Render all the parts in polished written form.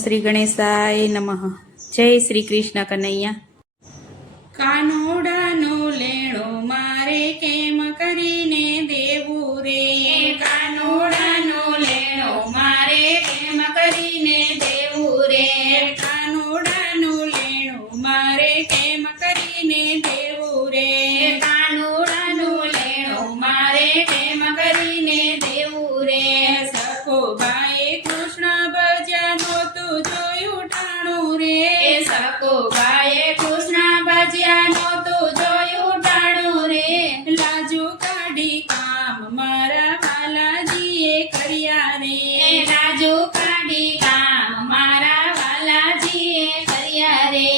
શ્રી ગણેશાય નમઃ. જય શ્રી કૃષ્ણ કનૈયા. કાનોડાનો લેણો મારે કેમ કરીને દેવું રે, કાનોડાનો લેણો મારે કેમ કરીને દેવું રે, કાનોડાનો લેણો મારે કેમ કરીને દેવું રે, કાનોડાનો લેણો મારે કેમ કરીને દેવું રે. સખો ભાઈ કૃષ્ણ ભજ્યા નહોતું જોયું ટાણું રે, સખો ભાઈ કૃષ્ણ ભજ્યા નહોતું જોયું ટાણું રે. લાજો કાઢી કામ મારા વાલાજીએ કર્યા રે, લાજો કાઢી કામ મારા વાલાજીએ કર્યા રે.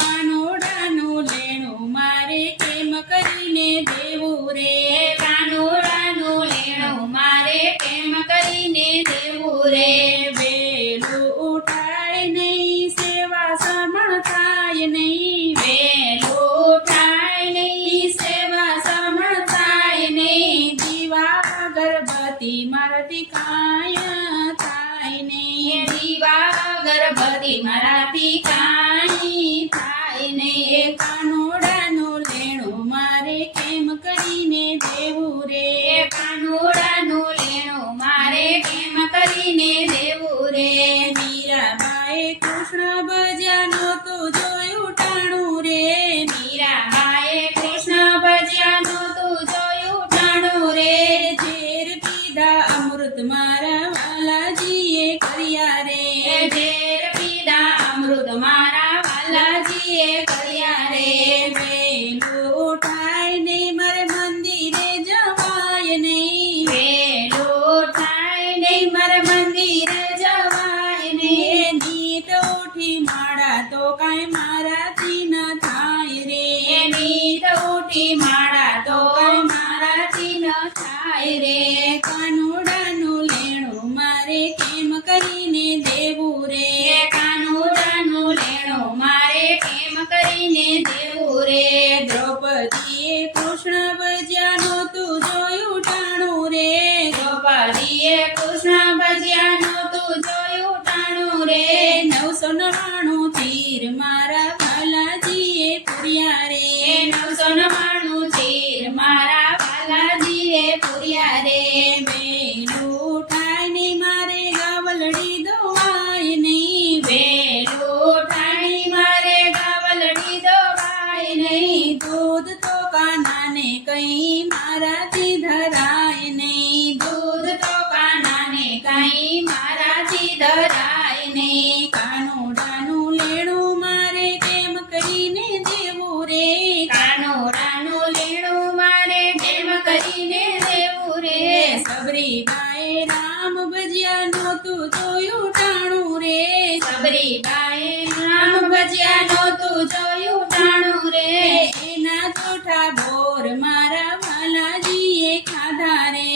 કાનોડાનું લેણું મારે કેમ કરીને દેવું રે, કાનોડાનું લેણું મારે કેમ કરીને દેવું રે. વેલું ઉઠાય નહીં સેવા સમણ થાય નહીં, વેલું ઉઠાય નહીં સેવા સમણ થાય નહીં. દીવા અગરબત્તી મારાથી કાંઈ થાય નહીં, દીવા અગરબત્તી મારાથી કાંઈ થાય નહીં. કાનોડાનું લેણું મારે કેમ કરીને દેવું રે, કાનોડાનું લેણું મારે કેમ કરીને દેવું રે. મીરાબાઈએ કૃષ્ણ ભજ્યા નહોતું જોયું ટાણું રે, મીરાબાઈએ કૃષ્ણ ભજ્યા નહોતું જોયું ટાણું રે. ઝેર પીધા અમૃત મારા વાલાજીએ કર્યા રે, ઝેર પીધા અમૃત મારા વાલાજીએ કર્યા રે. વેલું ઉઠાય નહીં મારે મંદિરે જવાય નહીં, વેલું ઉઠાય નહીં મારે મંદિરે જવાય નહીં. નીત ઉઠી માળા તો કાંઈ મારાથી ન થાય રે, નીત ઉઠી માળા તો કાંઈ મારાથી ન થાય રે. કાનોડાનું લેણું મારે કેમ કરીને દેવું રે, કાનોડાનું લેણું મારે કેમ કરીને દેવું રે. દ્રૌપદીએ કૃષ્ણ ભજ્યા નહોતું જોયું ટાણું રે, દ્રૌપદીએ કૃષ્ણ ભજ્યા નહોતું જોયું ટાણું રે. 999 તીર મારા વાલાજીએ પૂર્યા રે, 999 તીર મારા વાલાજીએ પૂર્યા રે. વેલું ઉઠાય નહીં મારે ગાવલડી દોવાય નહીં, વેલું ઉઠાય નહીં મારે ગાવલડી દોવાય નહીં. દૂધ તો કાનાને કંઈ મારાથી ધરાય નહીં, દૂધ તો કાનાને કંઈ મારાથી ધરાય નહીં. કાનોડાનું લેણું મારે કેમ કરીને દેવું રે, કાનોડાનું લેણું મારે કેમ કરીને દેવું રે. સબરીબાઈએ રામ ભજ્યા નહોતું જોયું ટાણું રે, સબરીબાઈએ રામ ભજ્યા નહોતું જોયું ટાણું રે. એના ચોઠા બોર મારા વાલાજીએ ખાધા રે,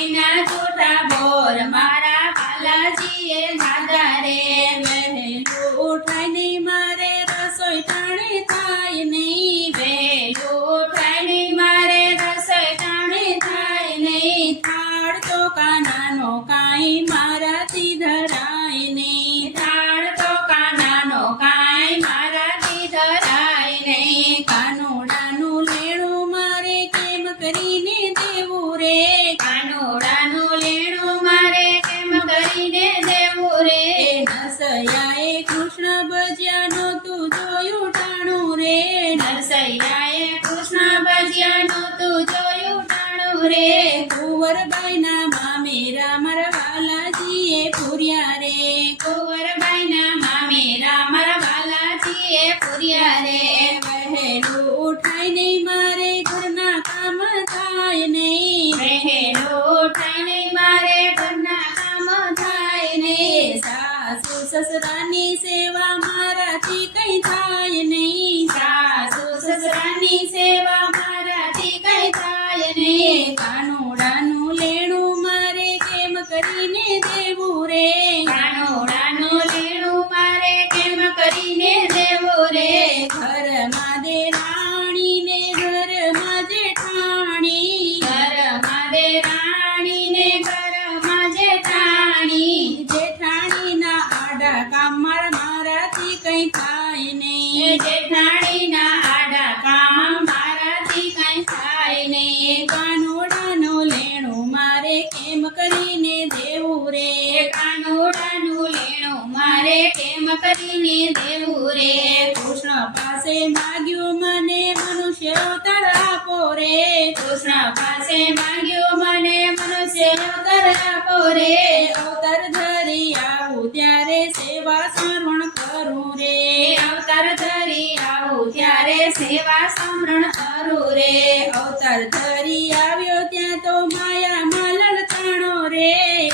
એના ચોઠા બોર મારા વાલાજીએ ખાધા રે. વહેલું ઉઠાય નહીં મારે રસોઈ ટાણે થાય નહીં, વહેલું ઉઠાય નહીં મારે રસોઈ ટાણે થાય નહીં. થાળ તો કાનાનો કાંઈ મારાથી ધરાય નહીં, થાળ તો કાનાનો કાંઈ મારાથી ધરાય નહીં. કાનોડાનું લેણું મારે કેમ કરીને દેવું રે, કાનોડાનું લેણું મારે કેમ કરીને દેવું રે. નરસૈયાએ કૃષ્ણ ભજ્યા નહોતું જોયું ટાણું રે, નરસૈયાએ કૃષ્ણ ભજ્યા નહોતું જોયું ટાણું રે. કુંવરબાઈના મામેરા મારા વાલાજીએ પૂર્યા રે, કુંવરબાઈના મામેરા મારા વાલાજીએ પૂર્યા રે. વહેલું ઉઠાય નહીં મારે ઘરના કામ થાય નહીં, વહેલું ઉઠાય નહીં મારે ઘરના કામ થાય નહીં. સાસુ સસરાની સેવા મારાથી કંઈ થાય નહીં, સાસુ સસરાની સેવા મારાથી કંઈ થાય નહીં. કાનોડાનું લેણું મારે કેમ કરીને દેવું રે, કાનોડાનું લેણું મારે કેમ કરીને દેવું રે. ઘરમાં દેરાણીને ઘરમાં જેઠાણી, ઘરમાં દેરાણીને ઘરમાં જેઠાણી. જેઠાણીના આડા કામ રે કૃષ્ણ પાસે માંગ્યું મને મનુષ્ય અવતાર આપો રે અવતાર ધરી આવું ત્યારે સેવા સમરણ કરું રે અવતાર ધરી આવું ત્યારે સેવા સમરણ કરું રે અવતાર ધરી આવ્યો ત્યાં તો માયામાં લલચાણો રે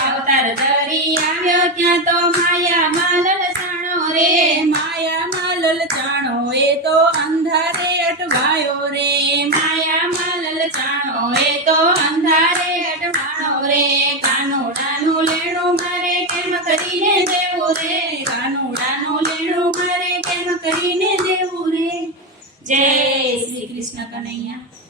અવતાર ધરી આવ્યો ત્યાં તો માયામાં લલચાણો રે માયામાં લલચાણો એ તો અંધારે અટવાયો રે માયામાં લલચાણો એ તો અંધારે અટવાણો રે કાનુડાનું લેણું મારે કેમ કરીને દેવું રે કાનુડાનું લેણું મારે કેમ કરીને દેવું રે જય શ્રી કૃષ્ણ કનૈયા